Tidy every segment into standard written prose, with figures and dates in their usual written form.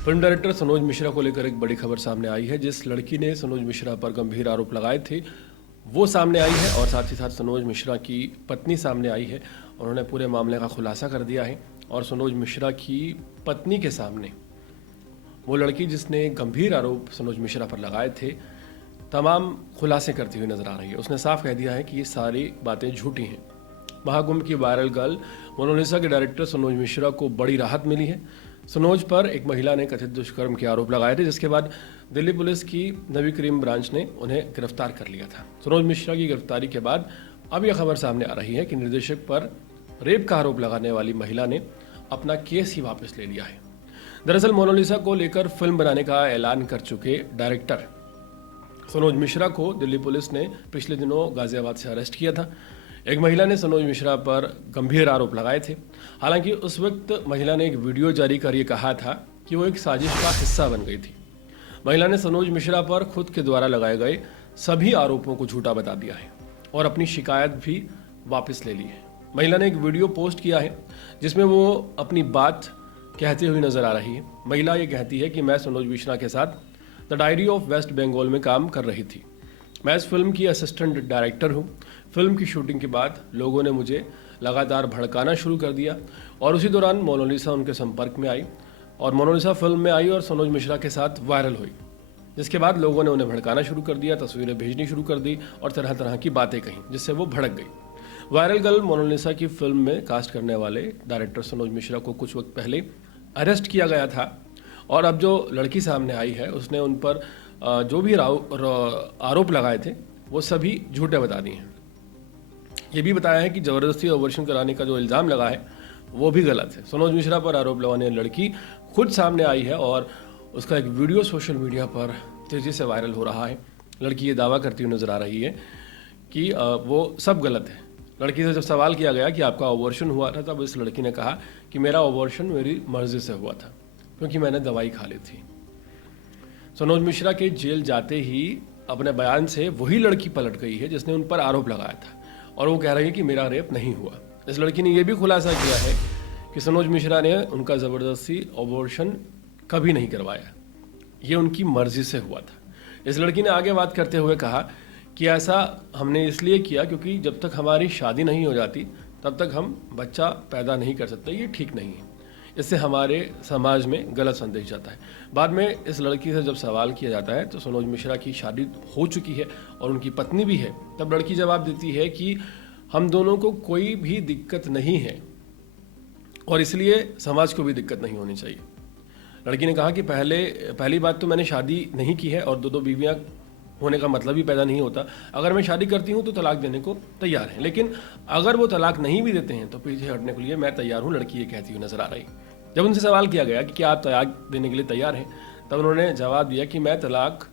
Film director Sanoj Mishra को लेकर एक बड़ी खबर सामने आई है। जिस लड़की ने सनोज मिश्रा पर गंभीर आरोप लगाए थे वो सामने आई है और साथ ही साथ सनोज मिश्रा की पत्नी सामने आई है। उन्होंने पूरे मामले का खुलासा कर दिया है और सनोज मिश्रा की पत्नी के सामने वो लड़की जिसने गंभीर आरोप सनोज मिश्रा पर लगाए थे तमाम खुलासे करती हुई नजर आ रही है। उसने साफ कह दिया है कि ये सारी बातें झूठी हैं। महाकुंभ की वायरल गर्ल मोनालिसा के डायरेक्टर सनोज मिश्रा को बड़ी राहत मिली है। सनोज पर एक महिला ने कथित दुष्कर्म के आरोप लगाए थे, जिसके बाद दिल्ली पुलिस की नवी क्राइम ब्रांच ने उन्हें गिरफ्तार कर लिया था। सनोज मिश्रा की गिरफ्तारी के बाद अब यह खबर सामने आ रही है कि निर्देशक पर रेप का आरोप लगाने वाली महिला ने अपना केस ही वापस ले लिया है। दरअसल मोनालिसा को लेकर फिल्म बनाने का ऐलान कर चुके डायरेक्टर सनोज मिश्रा को दिल्ली पुलिस ने पिछले दिनों गाजियाबाद से अरेस्ट किया था। एक महिला ने सनोज मिश्रा पर गंभीर आरोप लगाए थे। हालांकि उस वक्त महिला ने एक वीडियो जारी कर ये कहा था कि वो एक साजिश का हिस्सा बन गई थी। महिला ने सनोज मिश्रा पर खुद के द्वारा लगाए गए सभी आरोपों को झूठा बता दिया है और अपनी शिकायत भी वापस ले ली है। महिला ने एक वीडियो पोस्ट किया है जिसमें वो अपनी बात कहते हुए नजर आ रही है। महिला ये कहती है कि मैं सनोज मिश्रा के साथ the diary of West Bengal में काम कर रही थी। मैं इस फिल्म की असिस्टेंट डायरेक्टर हूँ। फिल्म की शूटिंग के बाद लोगों ने मुझे लगातार भड़काना शुरू कर दिया और उसी दौरान मोनालिसा उनके संपर्क में आई और मोनालिसा फिल्म में आई और सनोज मिश्रा के साथ वायरल हुई, जिसके बाद लोगों ने उन्हें भड़काना शुरू कर दिया, तस्वीरें भेजनी शुरू कर दी और तरह तरह की बातें कहीं, जिससे वो भड़क गई। वायरल गर्ल मोनालिसा की फिल्म में कास्ट करने वाले डायरेक्टर सनोज मिश्रा को कुछ वक्त पहले अरेस्ट किया गया था और अब जो लड़की सामने आई है उसने उन पर जो भी आरोप लगाए थे वो सभी झूठे बता दिए हैं। ये भी बताया है कि जबरदस्ती ऑपरेशन कराने का जो इल्ज़ाम लगा है वो भी गलत है। सनोज मिश्रा पर आरोप लगाने वाली लड़की खुद सामने आई है और उसका एक वीडियो सोशल मीडिया पर तेज़ी से वायरल हो रहा है। लड़की ये दावा करती हुई नजर आ रही है कि वो सब गलत है। लड़की से जब सवाल किया गया कि आपका ऑपरेशन हुआ था, तब इस लड़की ने कहा कि मेरा ऑपरेशन मेरी मर्जी से हुआ था क्योंकि मैंने दवाई खा ली थी। सनोज मिश्रा के जेल जाते ही अपने बयान से वही लड़की पलट गई है जिसने उन पर आरोप लगाया था और वो कह रही है कि मेरा रेप नहीं हुआ। इस लड़की ने यह भी खुलासा किया है कि सनोज मिश्रा ने उनका ज़बरदस्ती अबॉर्शन कभी नहीं करवाया, ये उनकी मर्जी से हुआ था। इस लड़की ने आगे बात करते हुए कहा कि ऐसा हमने इसलिए किया क्योंकि जब तक हमारी शादी नहीं हो जाती तब तक हम बच्चा पैदा नहीं कर सकते, ये ठीक नहीं है। इससे हमारे समाज में गलत संदेश जाता है। बाद में इस लड़की से जब सवाल किया जाता है तो सनोज मिश्रा की शादी हो चुकी है और उनकी पत्नी भी है। तब लड़की जवाब देती है कि हम दोनों को कोई भी दिक्कत नहीं है और इसलिए समाज को भी दिक्कत नहीं होनी चाहिए। लड़की ने कहा कि पहली बात तो मैंने शादी नहीं की है और दो बीवियां होने का मतलब ही पैदा नहीं होता। अगर मैं शादी करती हूँ तो तलाक देने को तैयार है, लेकिन अगर वो तलाक नहीं भी देते हैं तो पीछे हटने के लिए मैं तैयार हूँ, लड़की ये कहती हुई नजर आ रही। जब उनसे सवाल किया गया कि क्या आप तलाक देने के लिए तैयार हैं, तब उन्होंने जवाब दिया कि मैं तलाक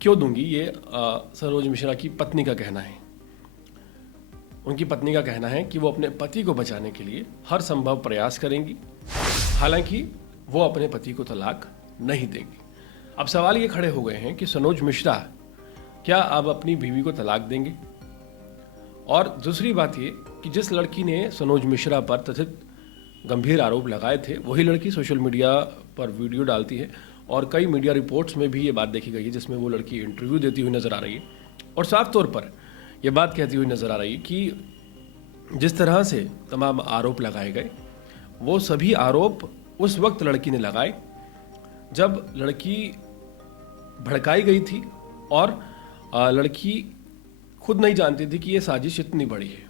क्यों दूंगी, ये सनोज मिश्रा की पत्नी का कहना है। उनकी पत्नी का कहना है कि वो अपने पति को बचाने के लिए हर संभव प्रयास करेंगी, हालांकि वो अपने पति को तलाक नहीं देंगी। अब सवाल ये खड़े हो गए हैं कि सनोज मिश्रा क्या अब अपनी बीवी को तलाक देंगे? और दूसरी बात ये कि जिस लड़की ने सनोज मिश्रा पर कथित गंभीर आरोप लगाए थे वही लड़की सोशल मीडिया पर वीडियो डालती है और कई मीडिया रिपोर्ट्स में भी ये बात देखी गई है जिसमें वो लड़की इंटरव्यू देती हुई नजर आ रही है और साफ तौर पर यह बात कहती हुई नजर आ रही है कि जिस तरह से तमाम आरोप लगाए गए वो सभी आरोप उस वक्त लड़की ने लगाए जब लड़की भड़काई गई थी और लड़की खुद नहीं जानती थी कि ये साजिश इतनी बड़ी है।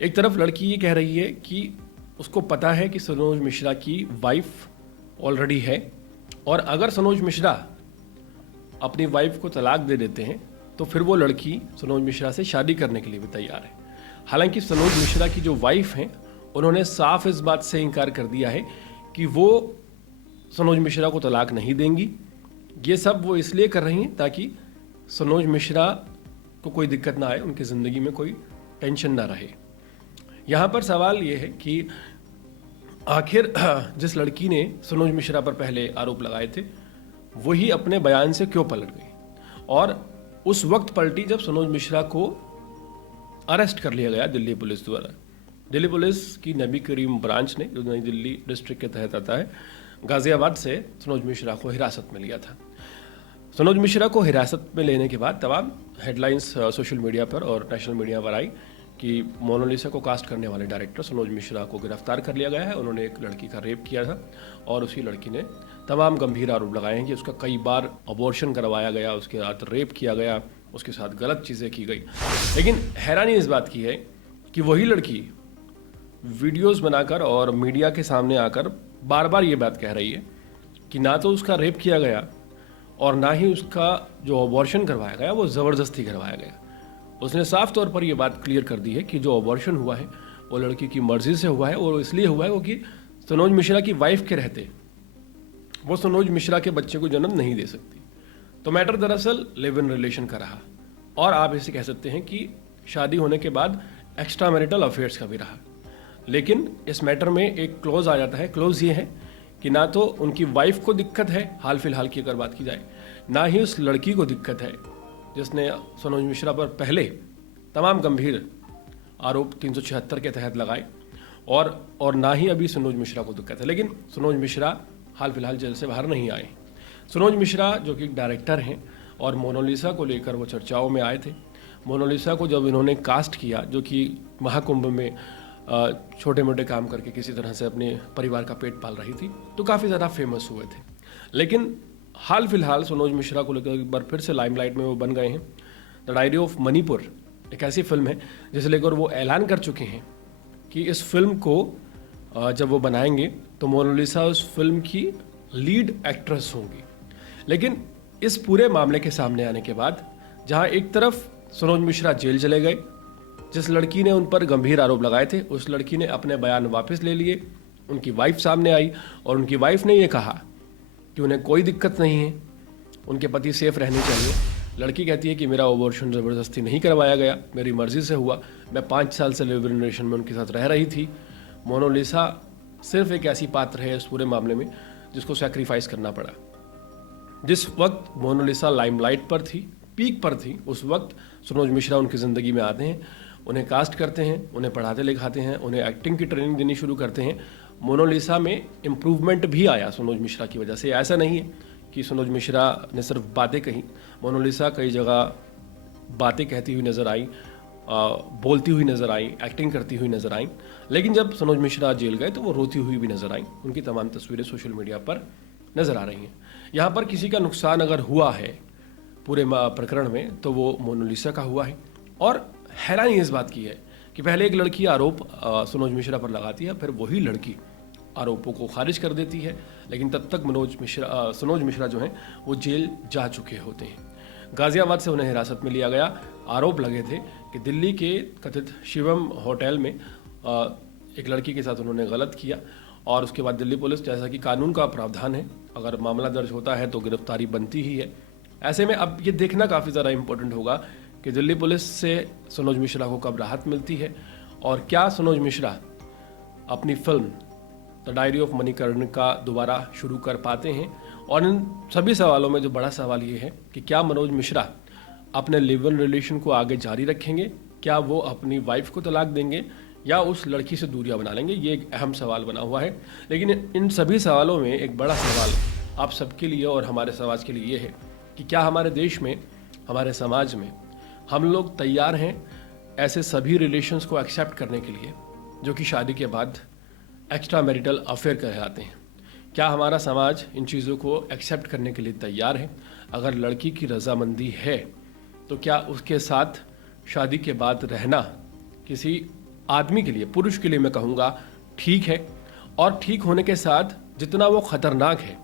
एक तरफ लड़की ये कह रही है कि उसको पता है कि सनोज मिश्रा की वाइफ ऑलरेडी है और अगर सनोज मिश्रा अपनी वाइफ को तलाक दे देते हैं तो फिर वो लड़की सनोज मिश्रा से शादी करने के लिए भी तैयार है। हालांकि सनोज मिश्रा की जो वाइफ हैं उन्होंने साफ इस बात से इनकार कर दिया है कि वो सनोज मिश्रा को तलाक नहीं देंगी। ये सब वो इसलिए कर रही हैं ताकि सनोज मिश्रा को कोई दिक्कत ना आए, उनकी ज़िंदगी में कोई टेंशन ना रहे। यहाँ पर सवाल ये है कि आखिर जिस लड़की ने सनोज मिश्रा पर पहले आरोप लगाए थे वही अपने बयान से क्यों पलट गई और उस वक्त पलटी जब सनोज मिश्रा को अरेस्ट कर लिया गया दिल्ली पुलिस द्वारा। दिल्ली पुलिस की नवी क्राइम ब्रांच ने, जो नई दिल्ली डिस्ट्रिक्ट के तहत आता है, गाजियाबाद से सनोज मिश्रा को हिरासत में लिया था। सनोज मिश्रा को हिरासत में लेने के बाद तमाम हेडलाइंस सोशल मीडिया पर और नेशनल मीडिया पर आई कि मोनालिसा को कास्ट करने वाले डायरेक्टर सनोज मिश्रा को गिरफ्तार कर लिया गया है। उन्होंने एक लड़की का रेप किया था और उसी लड़की ने तमाम गंभीर आरोप लगाए हैं कि उसका कई बार अबॉर्शन करवाया गया, उसके साथ रेप किया गया, उसके साथ गलत चीज़ें की गई। लेकिन हैरानी इस बात की है कि वही लड़की वीडियोस बनाकर और मीडिया के सामने आकर बार बार ये बात कह रही है कि ना तो उसका रेप किया गया और ना ही उसका जो अबॉर्शन करवाया गया वो ज़बरदस्ती करवाया गया। उसने साफ तौर पर यह बात क्लियर कर दी है कि जो अबॉर्शन हुआ है वो लड़की की मर्जी से हुआ है और इसलिए हुआ है क्योंकि सनोज मिश्रा की वाइफ के रहते वो सनोज मिश्रा के बच्चे को जन्म नहीं दे सकती। तो मैटर दरअसल लिव इन रिलेशन का रहा और आप इसे कह सकते हैं कि शादी होने के बाद एक्स्ट्रा मैरिटल अफेयर्स का भी रहा। लेकिन इस मैटर में एक क्लोज आ जाता है। क्लोज ये है कि ना तो उनकी वाइफ को दिक्कत है, हाल फिलहाल की अगर बात की जाए, ना ही उस लड़की को दिक्कत है जिसने सनोज मिश्रा पर पहले तमाम गंभीर आरोप 376 के तहत लगाए और ना ही अभी सनोज मिश्रा को दिक्कत है। लेकिन सनोज मिश्रा हाल फिलहाल जेल से बाहर नहीं आए। सनोज मिश्रा जो कि डायरेक्टर हैं और मोनालिसा को लेकर वो चर्चाओं में आए थे। मोनालिसा को जब इन्होंने कास्ट किया, जो कि महाकुंभ में छोटे मोटे काम करके किसी तरह से अपने परिवार का पेट पाल रही थी, तो काफ़ी ज़्यादा फेमस हुए थे। लेकिन हाल फिलहाल सनोज मिश्रा को लेकर एक बार फिर से लाइमलाइट में वो बन गए हैं। द डायरी ऑफ मणिपुर एक ऐसी फिल्म है जिसे लेकर वो ऐलान कर चुके हैं कि इस फिल्म को जब वो बनाएंगे तो मोनालिसा उस फिल्म की लीड एक्ट्रेस होंगी। लेकिन इस पूरे मामले के सामने आने के बाद जहां एक तरफ सनोज मिश्रा जेल चले गए, जिस लड़की ने उन पर गंभीर आरोप लगाए थे उस लड़की ने अपने बयान वापस ले लिए, उनकी वाइफ सामने आई और उनकी वाइफ ने यह कहा कि उन्हें कोई दिक्कत नहीं है, उनके पति सेफ रहने चाहिए। लड़की कहती है कि मेरा अबॉर्शन ज़बरदस्ती नहीं करवाया गया, मेरी मर्जी से हुआ, मैं 5 साल से लिव इन रिलेशन में उनके साथ रह रही थी। मोनालिसा सिर्फ एक ऐसी पात्र है इस पूरे मामले में जिसको सैक्रिफाइस करना पड़ा। जिस वक्त मोनालिसा लाइमलाइट पर थी, पीक पर थी, उस वक्त सनोज मिश्रा उनकी ज़िंदगी में आते हैं, उन्हें कास्ट करते हैं, उन्हें पढ़ाते लिखाते हैं, उन्हें एक्टिंग की ट्रेनिंग देनी शुरू करते हैं। मोनालिसा में इम्प्रूवमेंट भी आया सनोज मिश्रा की वजह से। ऐसा नहीं है कि सनोज मिश्रा ने सिर्फ बातें कही, मोनालिसा कई जगह बातें कहती हुई नज़र आई, बोलती हुई नज़र आई, एक्टिंग करती हुई नज़र आई। लेकिन जब सनोज मिश्रा जेल गए तो वो रोती हुई भी नज़र आई। उनकी तमाम तस्वीरें सोशल मीडिया पर नज़र आ रही हैं। यहाँ पर किसी का नुकसान अगर हुआ है पूरे प्रकरण में तो वो मोनालिसा का हुआ है। और हैरानी इस बात की है कि पहले एक लड़की आरोप सनोज मिश्रा पर लगाती है, फिर वही लड़की आरोपों को खारिज कर देती है। लेकिन तब तक सनोज मिश्रा जो हैं वो जेल जा चुके होते हैं। गाजियाबाद से उन्हें हिरासत में लिया गया। आरोप लगे थे कि दिल्ली के कथित शिवम होटल में एक लड़की के साथ उन्होंने गलत किया और उसके बाद दिल्ली पुलिस, जैसा कि कानून का प्रावधान है, अगर मामला दर्ज होता है तो गिरफ्तारी बनती ही है। ऐसे में अब ये देखना काफ़ी ज़्यादा इम्पोर्टेंट होगा कि दिल्ली पुलिस से सनोज मिश्रा को कब राहत मिलती है और क्या सनोज मिश्रा अपनी film the diary of Manikaran का दोबारा शुरू कर पाते हैं। और इन सभी सवालों में जो बड़ा सवाल ये है कि क्या मनोज मिश्रा अपने लिव इन रिलेशन को आगे जारी रखेंगे, क्या वो अपनी वाइफ को तलाक देंगे या उस लड़की से दूरियां बना लेंगे। ये एक अहम सवाल बना हुआ है। लेकिन इन सभी सवालों में एक बड़ा सवाल आप सबके लिए और हमारे समाज के लिए ये है कि क्या हमारे देश में, हमारे समाज में हम लोग तैयार हैं ऐसे सभी रिलेशंस को एक्सेप्ट करने के लिए जो कि शादी के बाद एक्स्ट्रा मैरिटल अफेयर कहलाते हैं। क्या हमारा समाज इन चीज़ों को एक्सेप्ट करने के लिए तैयार है? अगर लड़की की रजामंदी है तो क्या उसके साथ शादी के बाद रहना किसी आदमी के लिए, पुरुष के लिए मैं कहूँगा, ठीक है? और ठीक होने के साथ जितना वो ख़तरनाक है,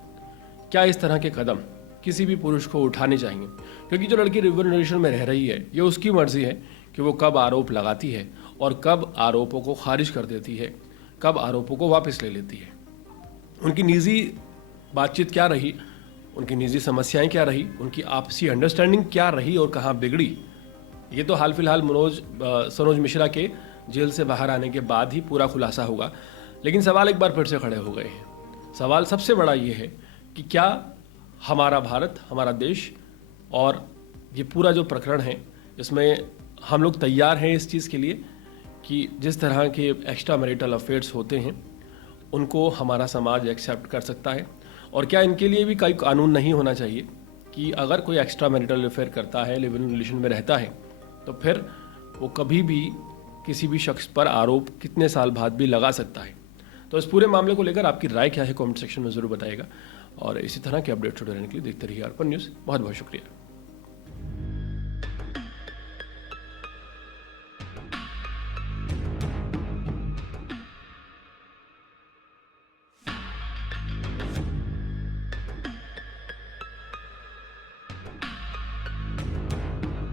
क्या इस तरह के कदम किसी भी पुरुष को उठाने चाहिए? क्योंकि जो लड़की लिव इन रिलेशन में रह रही है ये उसकी मर्जी है कि वो कब आरोप लगाती है और कब आरोपों को खारिज कर देती है, कब आरोपों को वापस ले लेती है। उनकी निजी बातचीत क्या रही, उनकी निजी समस्याएं क्या रही, उनकी आपसी अंडरस्टैंडिंग क्या रही और कहाँ बिगड़ी, ये तो हाल फिलहाल सनोज मिश्रा के जेल से बाहर आने के बाद ही पूरा खुलासा होगा। लेकिन सवाल एक बार फिर से खड़े हो गए हैं। सवाल सबसे बड़ा ये है कि क्या हमारा भारत, हमारा देश और ये पूरा जो प्रकरण है इसमें हम लोग तैयार हैं इस चीज़ के लिए कि जिस तरह के एक्स्ट्रा मैरिटल अफेयर्स होते हैं उनको हमारा समाज एक्सेप्ट कर सकता है? और क्या इनके लिए भी कोई कानून नहीं होना चाहिए कि अगर कोई एक्स्ट्रा मैरिटल अफेयर करता है, लिव इन रिलेशन में रहता है, तो फिर वो कभी भी किसी भी शख्स पर आरोप कितने साल बाद भी लगा सकता है। तो इस पूरे मामले को लेकर आपकी राय क्या है, कमेंट सेक्शन में ज़रूर बताइएगा। और इसी तरह के अपडेट्स रहने के लिए देखते रहिए अर्पण न्यूज़। बहुत बहुत शुक्रिया।